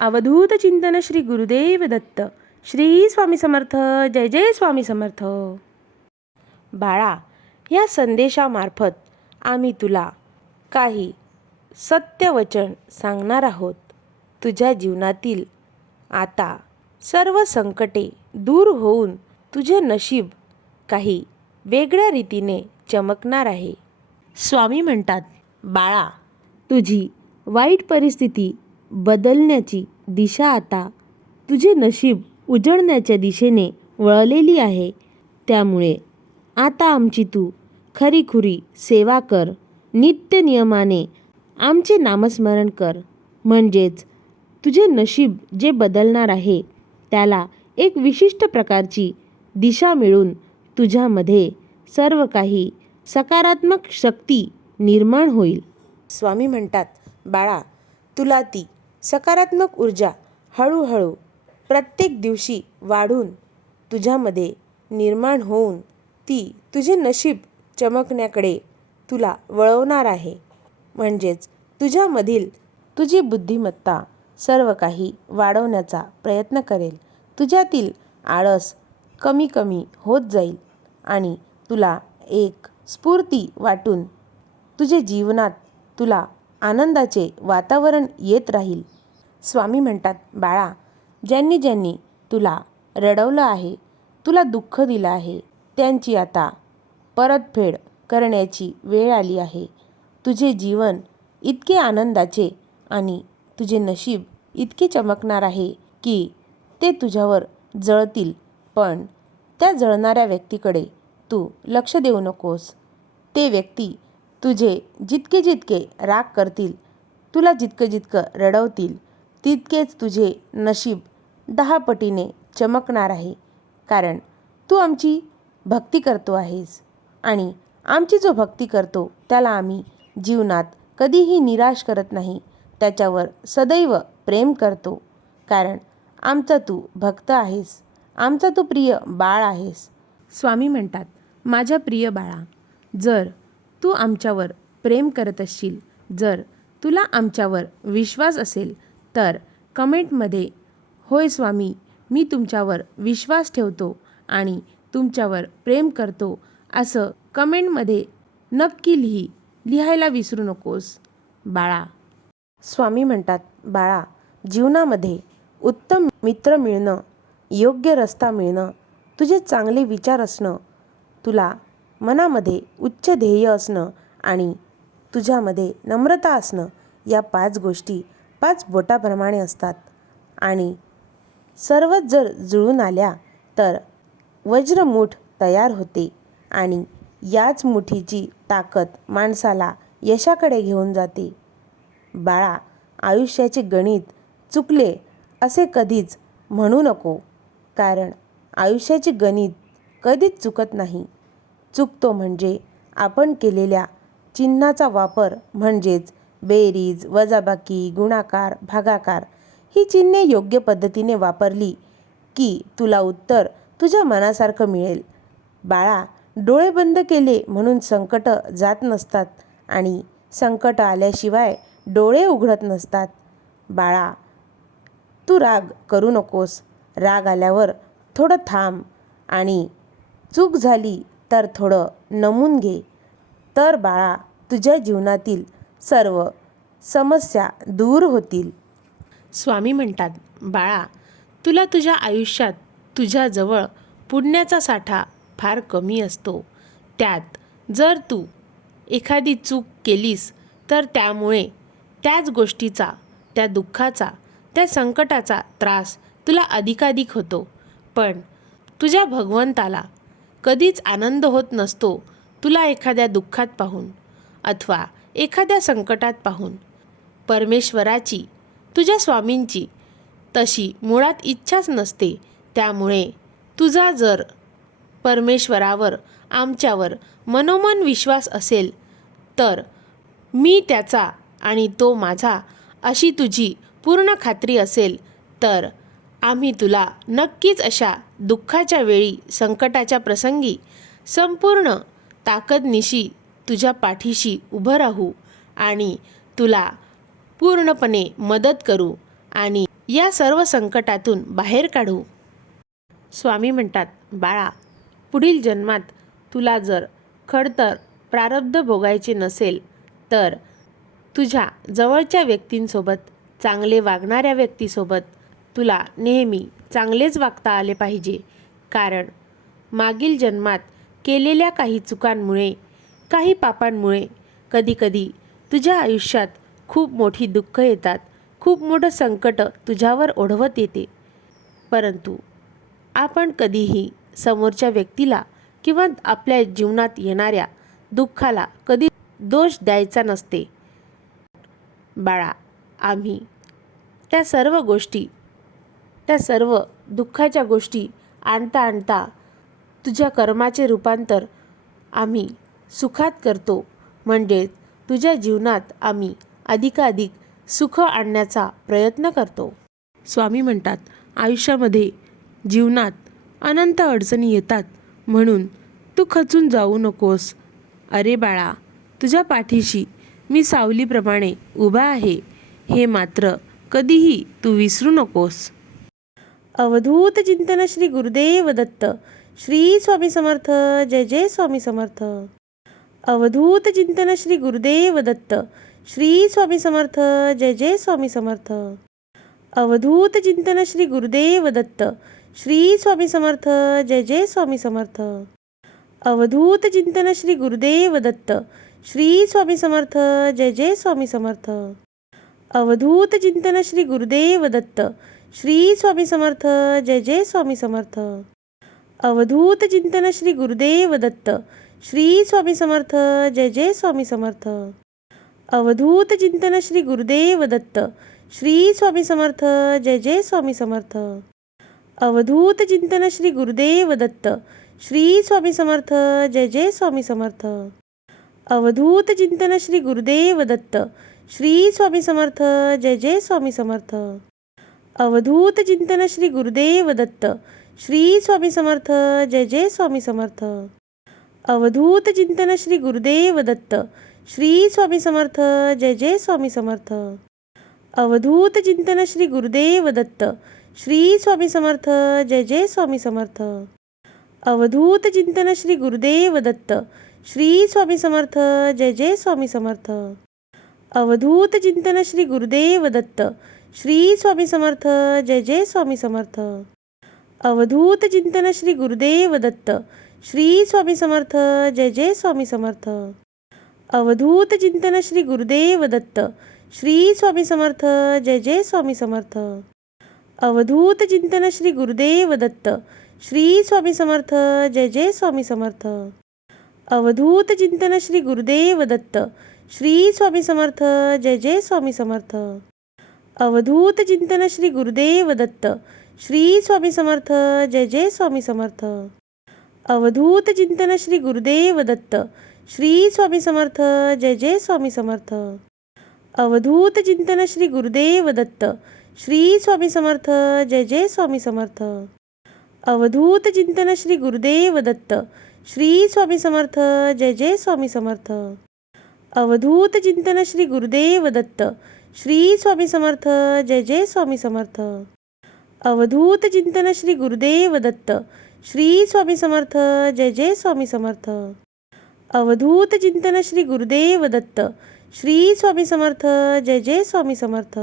अवधूत चिंतन श्री गुरुदेव दत्त. श्री स्वामी समर्थ. जय जय स्वामी समर्थ. बाळा, या संदेशामार्फत आम्ही तुला काही सत्यवचन सांगणार आहोत. तुझ्या जीवनातील आता सर्व संकटे दूर होऊन तुझे नशीब काही वेगळ्या रीतीने चमकणार आहे. स्वामी म्हणतात, बाळा, तुझी वाईट परिस्थिती बदलण्याची दिशा आता तुझे नशीब उजळण्याच्या दिशेने वळलेली आहे. त्यामुळे आता आमची तू खरीखुरी सेवा कर. नित्य नियमाने आमचे नामस्मरण कर. म्हणजेच तुझे नशीब जे बदलणार आहे त्याला एक विशिष्ट प्रकारची दिशा मिळून तुझ्यामध्ये सर्व काही सकारात्मक शक्ती निर्माण होईल. स्वामी म्हणतात, बाळा, तुला ती सकारात्मक ऊर्जा हळूहळू प्रत्येक दिवशी वाढून तुझ्यामध्ये निर्माण होऊन ती तुझे नशीब चमकण्याकडे तुला वळवणार आहे. म्हणजेच तुझ्यामधील तुझी बुद्धिमत्ता सर्व काही वाढवण्याचा प्रयत्न करेल. तुझ्यातील आळस कमी कमी होत जाईल आणि तुला एक स्फूर्ती वाटून तुझे जीवनात तुला आनंदाचे वातावरण येत राहील. स्वामी म्हणतात, बाळा, ज्यांनी ज्यांनी तुला रडवलं आहे, तुला दुःख दिलं आहे, त्यांची आता परतफेड करण्याची वेळ आली आहे. तुझे जीवन इतके आनंदाचे आणि तुझे नशीब इतके चमकणार आहे की ते तुझ्यावर जळतील. पण त्या जळणाऱ्या व्यक्तीकडे तू लक्ष देऊ नकोस. ते व्यक्ती तुझे जितके जितके राग करतील, तुला जितकं जितकं रडवतील, तितकेच तुझे नशीब 10 पटीने चमकणार आहे. कारण तू आमची भक्ती करतो आहेस आणि आमची जो भक्ती करतो त्याला आम्ही जीवनात कधीही निराश करत नाही. त्याच्यावर सदैव प्रेम करतो. कारण आमचा तू भक्त आहेस, आमचा तू प्रिय बाळ आहेस. स्वामी म्हणतात, माझ्या प्रिय बाळा, जर तू आमच्यावर प्रेम करत असशील, जर तुला आमच्यावर विश्वास असेल तर कमेंटमध्ये होय स्वामी, मी तुमच्यावर विश्वास ठेवतो आणि तुमच्यावर प्रेम करतो असं कमेंटमध्ये नक्की लिहायला विसरू नकोस बाळा. स्वामी म्हणतात, बाळा, जीवनामध्ये उत्तम मित्र मिळणं, योग्य रस्ता मिळणं, तुझे चांगले विचार असणं, तुला मनामध्ये उच्च ध्येय असणं आणि तुझ्यामध्ये नम्रता असणं, या 5 गोष्टी 5 बोटाप्रमाणे असतात. आणि सर्वच जर जुळून आल्या तर वज्रमुठ तयार होते आणि याच मुठीची ताकद माणसाला यशाकडे घेऊन जाते. बाळा, आयुष्याचे गणित चुकले असे कधीच म्हणू नको. कारण आयुष्याचे गणित कधीच चुकत नाही. चुकतो म्हणजे आपण केलेल्या चिन्हाचा वापर, म्हणजेच बेरीज, वजाबाकी, गुणाकार, भागाकार ही चिन्हे योग्य पद्धतीने वापरली की तुला उत्तर तुझ्या मनासारखं मिळेल. बाळा, डोळे बंद केले म्हणून संकट जात नसतात आणि संकट आल्याशिवाय डोळे उघडत नसतात. बाळा, तू राग करू नकोस. राग आल्यावर थोडं थांब आणि चूक झाली तर थोडं नमून घे. तर बाळा, तुझ्या जीवनातील सर्व समस्या दूर होतील. स्वामी म्हणतात, बाळा, तुला तुझ्या आयुष्यात तुझ्याजवळ पुण्याचा साठा फार कमी असतो. त्यात जर तू एखादी चूक केलीस तर त्यामुळे त्याच गोष्टीचा, त्या दुःखाचा, त्या संकटाचा त्रास तुला अधिकाधिक होतो. पण तुझ्या भगवंताला कधीच आनंद होत नसतो तुला एखाद्या दुःखात पाहून अथवा एखाद्या संकटात पाहून. परमेश्वराची, तुझ्या स्वामींची तशी मुळात इच्छाच नसते. त्यामुळे तुझा जर परमेश्वरावर, आमच्यावर मनोमन विश्वास असेल तर मी त्याचा आणि तो माझा अशी तुझी पूर्ण खात्री असेल तर आम्ही तुला नक्कीच अशा दुःखाच्या वेळी, संकटाच्या प्रसंगी संपूर्ण ताकदनिशी तुझ्या पाठीशी उभं राहू आणि तुला पूर्णपणे मदत करू आणि या सर्व संकटातून बाहेर काढू. स्वामी म्हणतात, बाळा, पुढील जन्मात तुला जर खडतर प्रारब्ध भोगायचे नसेल तर तुझ्या जवळच्या व्यक्तींसोबत, चांगले वागणाऱ्या व्यक्तीसोबत तुला नेहमी चांगलेच वागता आले पाहिजे. कारण मागील जन्मात केलेल्या काही चुकांमुळे, काही पापांमुळे कधीकधी तुझ्या आयुष्यात खूप मोठी दुःख येतात, खूप मोठं संकट तुझ्यावर ओढवत येते. परंतु आपण कधीही समोरच्या व्यक्तीला किंवा आपल्या जीवनात येणाऱ्या दुःखाला कधी दोष द्यायचा नसते. बाळा, आम्ही त्या सर्व दुःखाच्या गोष्टी आणता आणता तुझ्या कर्माचे रूपांतर आम्ही सुखात करतो. म्हणजे तुझ्या जीवनात आम्ही अधिकाधिक सुख आणण्याचा प्रयत्न करतो. स्वामी म्हणतात, आयुष्यामध्ये जीवनात अनंत अडचणी येतात, म्हणून तू खचून जाऊ नकोस. अरे बाळा, तुझ्या पाठीशी मी सावलीप्रमाणे उभा आहे, हे मात्र कधीही तू विसरू नकोस. अवधूत चिंतन श्री गुरुदेव दत्त. श्री स्वामी समर्थ. जय जय स्वामी समर्थ. अवधूत चिंतन श्री गुरुदेव दत्त. श्री स्वामी समर्थ. जय जय स्वामी समर्थ. अवधूत चिंतन श्री गुरुदेव दत्त. श्री स्वामी समर्थ. जय जय स्वामी समर्थ. अवधूत चिंतन श्री गुरुदेव दत्त. श्री स्वामी समर्थ. जय जय स्वामी समर्थ. अवधूत चिंतन श्री गुरुदेव दत्त. श्री स्वामी समर्थ. जय जय स्वामी समर्थ. अवधूत चिंतन श्री गुरुदेव दत्त. श्री स्वामी समर्थ. जय जय स्वामी समर्थ. अवधूत चिंतन श्री गुरुदेव दत्त. श्री स्वामी समर्थ. जय जय स्वामी समर्थ. अवधूत चिंतन श्री गुरुदेव दत्त. श्री स्वामी समर्थ. जय जय स्वामी समर्थ. अवधूत चिंतन श्री गुरुदेव दत्त. श्री स्वामी समर्थ. जय जय स्वामी समर्थ. अवधूत चिंतन श्री गुरुदेव दत्त. श्री स्वामी समर्थ. जय जय स्वामी समर्थ. अवधूत चिंतन श्री गुरुदेव दत्त. श्री स्वामी समर्थ. जय जय स्वामी समर्थ. अवधूत चिंतन श्री गुरुदेव दत्त. श्री स्वामी समर्थ. जय जय स्वामी समर्थ. अवधूत चिंतन श्री गुरुदेव दत्त. श्री स्वामी समर्थ. जय जय स्वामी समर्थ. अवधूत चिंतन श्री गुरुदेव दत्त. श्री स्वामी समर्थ. जय जय स्वामी समर्थ. अवधूत चिंतन श्री गुरुदेव दत्त. श्री स्वामी समर्थ. जय जय स्वामी समर्थ. अवधूत चिंतन श्री गुरुदेव दत्त. श्री स्वामी समर्थ. जय जय स्वामी समर्थ. अवधूत चिंतन श्री गुरुदेव दत्त. श्री स्वामी समर्थ. जय जय स्वामी समर्थ. अवधूत चिंतन श्री गुरुदेव दत्त. श्री स्वामी समर्थ. जय जय स्वामी समर्थ. अवधूत चिंतन श्री गुरुदेव दत्त. श्री स्वामी समर्थ. जय जय स्वामी समर्थ. अवधूत चिंतन श्री गुरुदेव दत्त. श्री स्वामी समर्थ. जय जय स्वामी समर्थ. अवधूत चिंतन श्री गुरुदेव दत्त. श्री स्वामी समर्थ. जय जय स्वामी समर्थ. अवधूत चिंतन श्री गुरुदेव दत्त. श्री स्वामी समर्थ. जय जय स्वामी समर्थ. अवधूत चिंतन श्री गुरुदेव दत्त. श्री स्वामी समर्थ. जय जय स्वामी समर्थ. अवधूत चिंतन श्री गुरुदेव दत्त. श्री स्वामी समर्थ. जय जय स्वामी समर्थ. अवधूत चिंतन श्री गुरुदेव दत्त. श्री स्वामी समर्थ. जय जय स्वामी समर्थ.